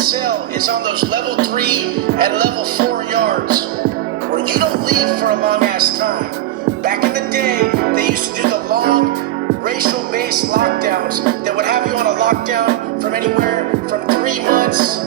cell is on those level 3 and level 4 yards where you don't leave for a long ass time. Back in the day, they used to do the long racial-based lockdowns that would have you on a lockdown from anywhere from 3 months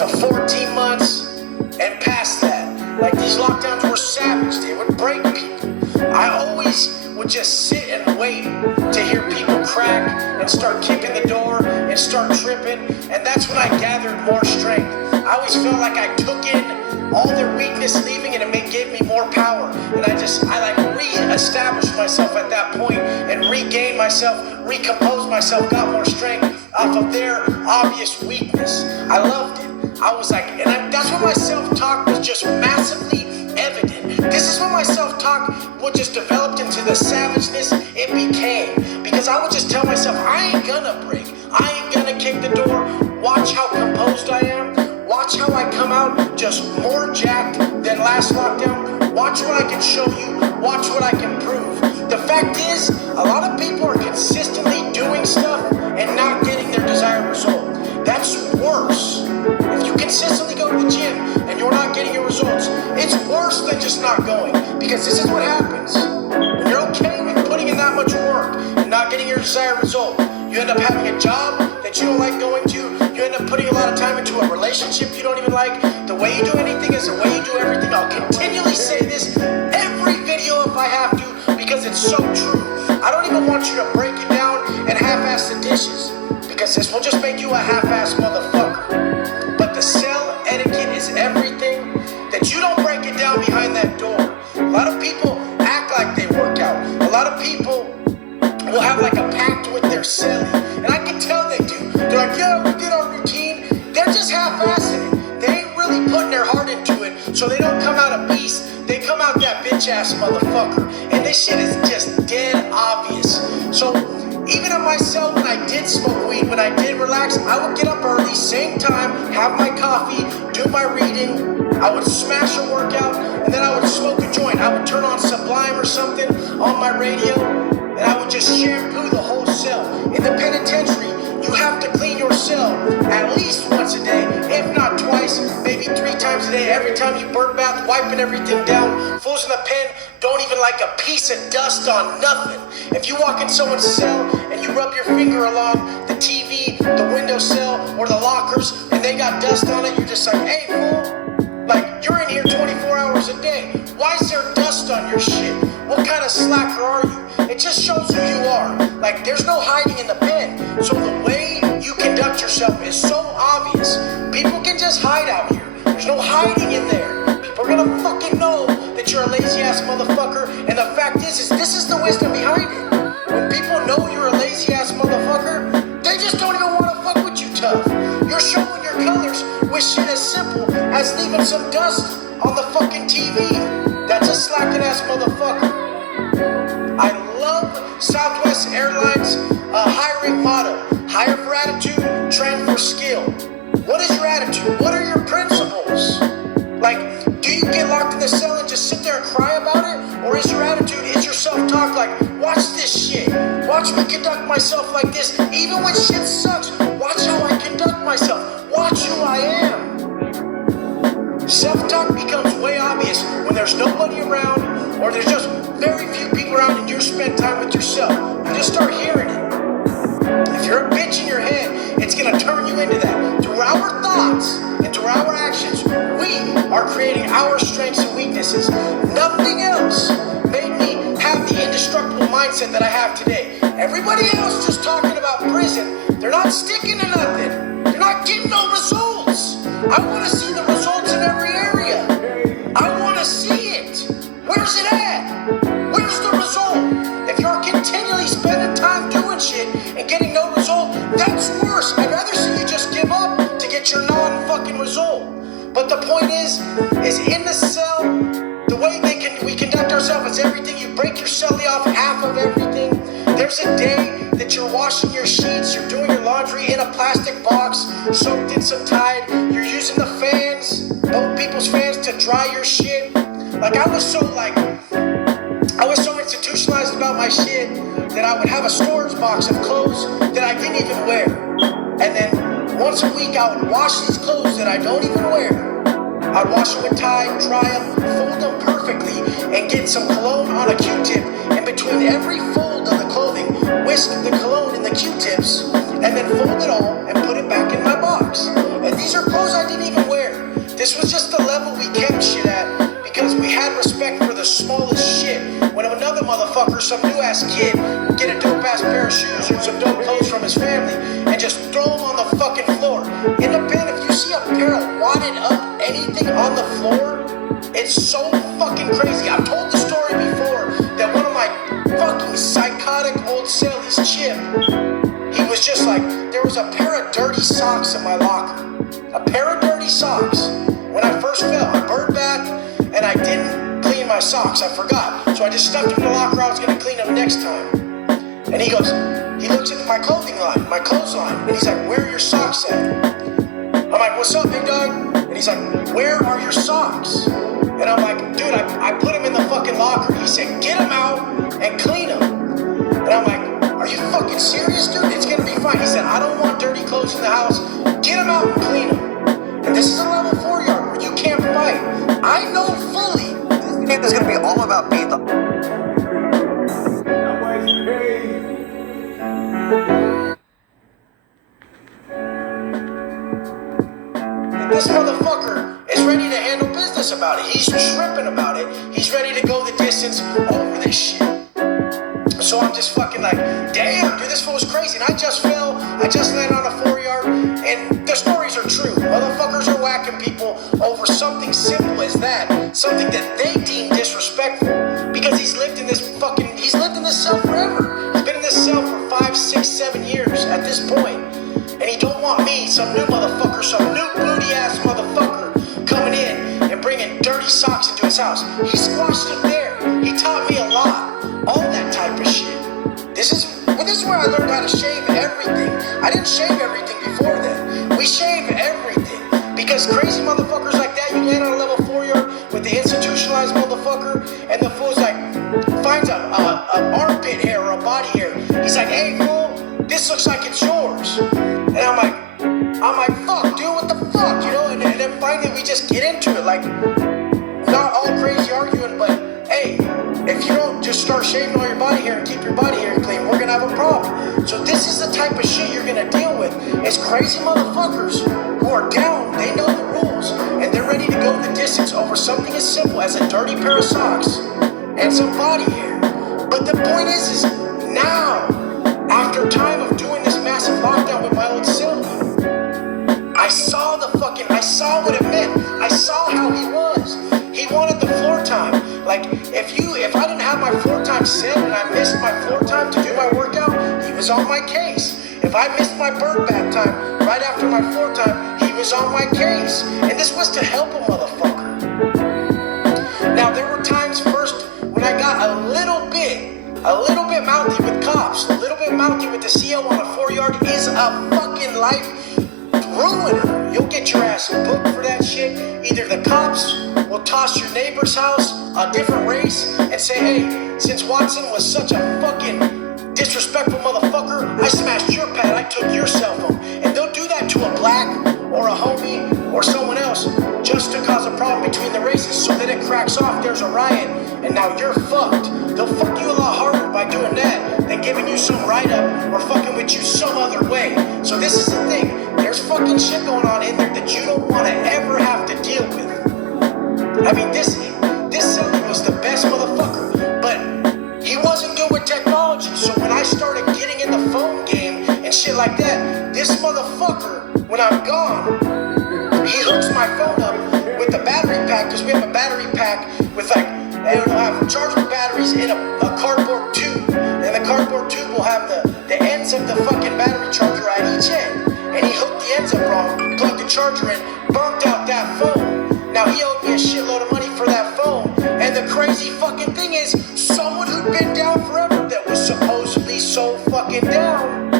to 14 months and past that. Like, these lockdowns were savage. They would break people. I always would just sit and wait to hear people crack and start kicking the door and start tripping, and that's when I gathered more strength. I always felt like I took in all their weakness leaving, and it gave me more power. And I re-established myself at that point and regained myself, recomposed myself, got more strength off of their obvious weakness. I loved it. I was like, that's when my self-talk was just massively evident. This is when my self-talk would just developed into the savageness it became. Because I would just tell myself, I ain't gonna break. I ain't gonna kick the door. Watch how composed I am. Watch how I come out just more jacked than last lockdown. Watch what I can show you. Watch what I can prove. The fact is, a lot of people are consistently doing stuff and not getting their desired result. That's worse. If you consistently go to the gym and you're not getting your results, it's worse than just not going. Because this is what happens. When you're okay with putting in that much work and not getting your desired result, you end up having a job that you don't like going to. You end up putting a lot of time into a relationship you don't even like. The way you do anything is the way you do everything. I'll continually say this every video if I have to, because it's so true. I don't even want you to break it down and half-ass the dishes, because this will just make you a half-ass motherfucker. But the cell etiquette is everything. That you don't break it down behind that door. A lot of people act like they work out. A lot of people will have like a pact with their celly, and I can tell they do. They're like, yeah, we did our routine. They're just half-assing it. They ain't really putting their heart into it, so they don't come out a beast. They come out that bitch-ass motherfucker, and this shit is just dead obvious. So even at my cell, when I did smoke weed, when I did relax, I would get up early, same time, have my coffee, do my reading. I would smash a workout, and then I would smoke a joint. I would turn on Sublime or something on my radio, and I would just shampoo the whole cell. In the penitentiary, you have to clean your cell at least once a day, if not twice, maybe 3 times a day. Every time you bird bath, wiping everything down. Fools in the pen don't even like a piece of dust on nothing. If you walk in someone's cell and you rub your finger along the TV, the windowsill, or the lockers, and they got dust on it, you're just like, hey, fool. Like, you're in here 24 hours a day. Why is there dust on your shit? What kind of slacker are you? It just shows who you are. Like, there's no hiding in the pen. So the way you conduct yourself is so obvious. People can just hide out here. There's no hiding in there. People are gonna fucking know that you're a lazy-ass motherfucker. And the fact is this is the wisdom behind it. When people know you're a lazy-ass motherfucker, they just don't even want to fuck with you tough. You're showing your colors with shit as simple as leaving some dust on the fucking TV. That's a slacking ass motherfucker. I love Southwest Airlines hiring motto: hire for attitude, train for skill. What is your attitude? What are your principles? Like, do you get locked in the cell and just sit there and cry about it? Or is your attitude, is your self-talk like, watch this shit. Watch me conduct myself like this. Even when shit sucks, watch how I conduct myself. Watch who I am. Self-talk becomes way obvious when there's nobody around, or there's just very few people around and you spend time with yourself. You just start hearing it. If you're a bitch in your head, it's gonna turn you into that. Through our thoughts and through our actions, we are creating our strengths and weaknesses. Nothing else made me have the indestructible mindset that I have today. Everybody else just talking about prison, they're not sticking to nothing. They're not getting no results. I want to see the results in every area. I want to see it. Where's it at? Where's the result? If you're continually spending time doing shit and getting no result, that's worse. I'd rather see you just give up to get your non-fucking result. But the point is in the cell, the way we conduct ourselves is everything. You break your cellie off half of everything. There's a day that you're washing your sheets, you're doing your laundry in a plastic box, soaked in some Tide. You're using the fans, old people's fans, to dry your shit. Like, I was so institutionalized about my shit that I would have a storage box of clothes that I didn't even wear. And then once a week I would wash these clothes that I don't even wear. I'd wash them with Tide, dry them, fold them perfectly, and get some cologne on a Q-tip. In between every fold of the clothing, whisk the cologne in the Q-tips, and then fold it all and put it back in my box. And these are clothes I didn't even wear. This was just the level we kept shit at because we had respect for the smallest shit. When another motherfucker, some new ass kid, would get a dope ass pair of shoes or some dope clothes from his family and just throw them on the fucking floor. In the pen, if you see a pair of wadded up anything on the floor, it's so fucking crazy. I've told the story before that one of my fucking psychotic old cellies, Chip, he was just like, there was a pair of dirty socks in my locker. A pair of dirty socks. When I first fell, I bird bath and I didn't clean my socks. I forgot. So I just stuffed them in the locker. I was going to clean them next time. And he looks at my clothing line, my clothesline, and he's like, where are your socks at? I'm like, what's up, big dog? And he's like, where are your socks? And I'm like, dude, I put them in the fucking locker. He said, get them out and clean them. And I'm like, are you fucking serious, dude? It's going to be fine. He said, I don't want dirty clothes in the house. Get them out and clean them. And this is a level 4 yard where you can't fight. I know fully this game is going to be all about me. This motherfucker is ready to handle business about it. He's tripping about it. He's ready to go the distance over this shit. So I'm just fucking like, damn, dude, this fool was crazy. And I just fell. I just landed on a 4 yard. And the stories are true. Motherfuckers are whacking people over something simple as that. Something that they deem disrespectful. Because he's lived in this cell forever. He's been in this cell for 5, 6, 7 years at this point. And he don't want me, some new motherfucker, some new booty ass motherfucker coming in and bringing dirty socks into his house. He squashed it there. He taught me a lot. All that type of shit. This is where I learned how to shave everything. I didn't shave everything before then. We shave everything. Because crazy motherfuckers like that, you land on a level 4 yard with the institutionalized motherfucker, and the fool's like, finds a armpit hair or a body hair. He's like, hey fool, this looks like it's yours. And I'm like, fuck, dude, what the fuck, you know? And then finally we just get into it, like, not all crazy arguing, but hey, if you don't just start shaving all your body hair and keep your body hair clean, we're gonna have a problem. So this is the type of shit you're gonna deal with. It's crazy motherfuckers who are down, they know the rules, and they're ready to go the distance over something as simple as a dirty pair of socks and some body hair. But the point is now, after time of doing this massive lockdown with my old Sylvie, I saw what it meant. I saw how he was. He wanted the floor time. Like, if I didn't have my floor time set and I missed my floor time to do my workout, he was on my case. If I missed my bird bath time right after my floor time, he was on my case. And this was to help a motherfucker. Now, there were times first when I got a little bit mouthy with cops, a little bit mouthy with the CO on a 4 yard is a fucking life ruiner. You'll get your ass booked for that shit. Either the cops will toss your neighbor's house, a different race, and say, hey, since Watson was such a fucking disrespectful motherfucker, I smashed your pad, I took your cell phone. And they'll do that to a black or a homie or someone else just to cause a problem between the races so that it cracks off, there's a riot, and now you're fucked. They'll fuck you a lot harder by doing that than giving you some write-up or fucking with you some other way. So this is the thing. There's fucking shit going on in there that you don't want to ever have to deal with. I mean, this Silly was the best motherfucker, but he wasn't good with technology. So when I started getting in the phone game and shit like that, this motherfucker, when I'm gone, he hooks my phone up with the battery pack, because we have a battery pack with like, it'll have rechargeable batteries in a cardboard tube, and the cardboard tube will have the ends of the fucking battery charger at each end. And he hooked the ends up wrong, plugged the charger in, burnt out that phone. Now he owed me a shitload of money for that phone. And the crazy fucking thing is, someone who'd been down forever that was supposedly so fucking down,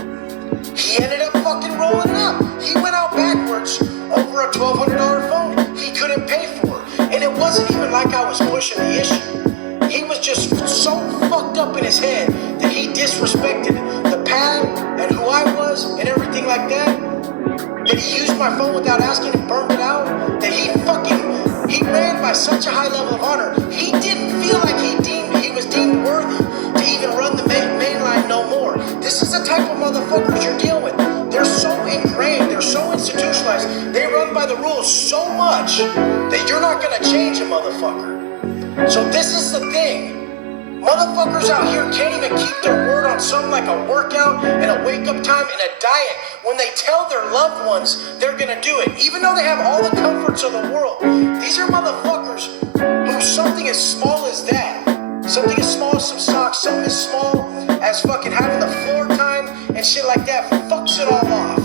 he ended up fucking rolling it up. He went out backwards over a $1,200 phone he couldn't pay for. And it wasn't even like I was pushing the issue. He was just so fucked up in his head that he disrespected the pad and who I was and everything like that he used my phone without asking and burned it out, that he ran by such a high level of honor, he didn't feel like he was deemed worthy to even run the main line no more. This is the type of motherfuckers you're dealing with. They're so ingrained, they're so institutionalized, they run by the rules so much that you're not gonna change a motherfucker. So this is the thing. Motherfuckers out here can't even keep their word on something like a workout and a wake-up time and a diet when they tell their loved ones they're gonna do it, even though they have all the comforts of the world. These are motherfuckers who something as small as that, something as small as some socks, something as small as fucking having the floor time and shit like that fucks it all off.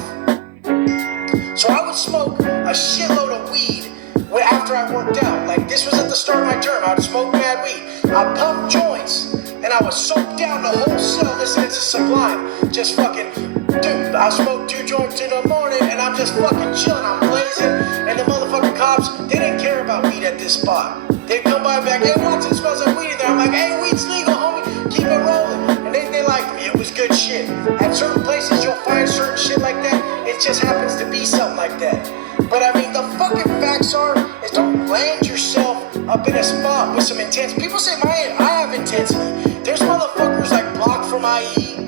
So I would smoke a shitload of weed after I worked out. Like, this was at the start of my term. I would smoke mad weed. I puffed joints, and I was soaked down the whole cell listening to Sublime. Just fucking, dude, I smoked 2 joints in the morning, and I'm just fucking chilling. I'm blazing, and the motherfucking cops, they didn't care about weed at this spot. They'd come by and be like, hey, Watson, smells like weed in there. I'm like, hey, weed's legal, homie. Keep it rolling. And they liked me. It was good shit. At certain places, you'll find certain shit like that. It just happens to be something like that. But I mean, the fucking facts are, is don't land yourself up in a spot with some intensity. People say, I have intensity. There's motherfuckers like Block from IE.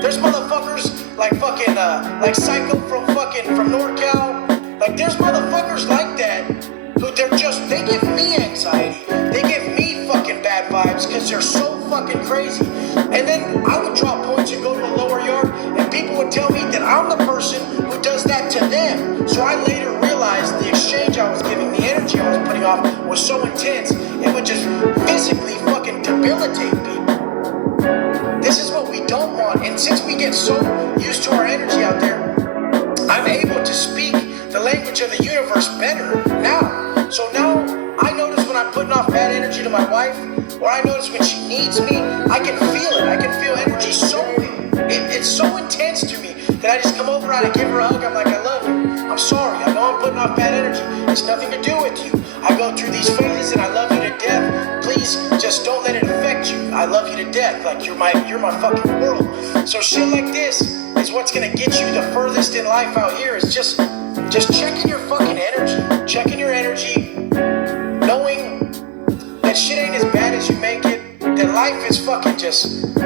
There's motherfuckers like fucking, like Psycho from NorCal. Like, there's motherfuckers like that who they give me anxiety. They give me fucking bad vibes because they're so fucking crazy. And then I would drop points and go to the lower yard, and people would tell me that I'm the person who does that to them. So I later realized the exchange I was giving, the energy I was putting off was so intense, it would just physically fucking debilitate people. This is what we don't want. And since we get so used to our energy out there, I'm able to speak the language of the universe better now. So now I notice when I'm putting off bad energy to my wife, or I notice when she needs me, I can feel it. I can feel energy so, it's so intense to me that I just come over and I give her a hug. I'm like, I love you. I'm sorry. I know I'm putting off bad energy. It's nothing to do with you. I go through these phases and I love you to death. Please just don't let it affect you. I love you to death. Like, you're my fucking world. So shit like this is what's gonna get you the furthest in life out here, is just checking your fucking energy. Checking your energy, knowing that shit ain't as bad as you make it, that life is fucking just,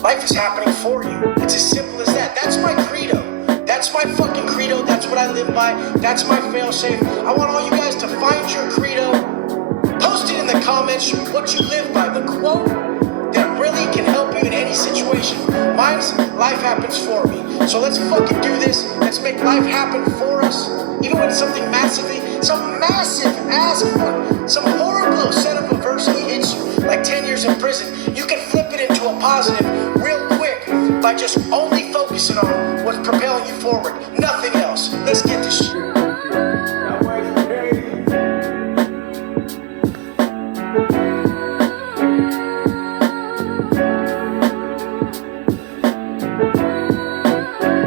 life is happening for you. It's as simple as that. That's my credo. That's my fucking credo. That's what I live by. That's my failsafe. I want all you guys to find your credo. Post it in the comments what you live by. The quote that really can help you in any situation. Mine's life happens for me. So let's fucking do this. Let's make life happen for us. Even when some massive ass, some horrible set of adversity hits you, like 10 years in prison, you can flip it into a positive real quick by just only focusing on what's propelling you forward.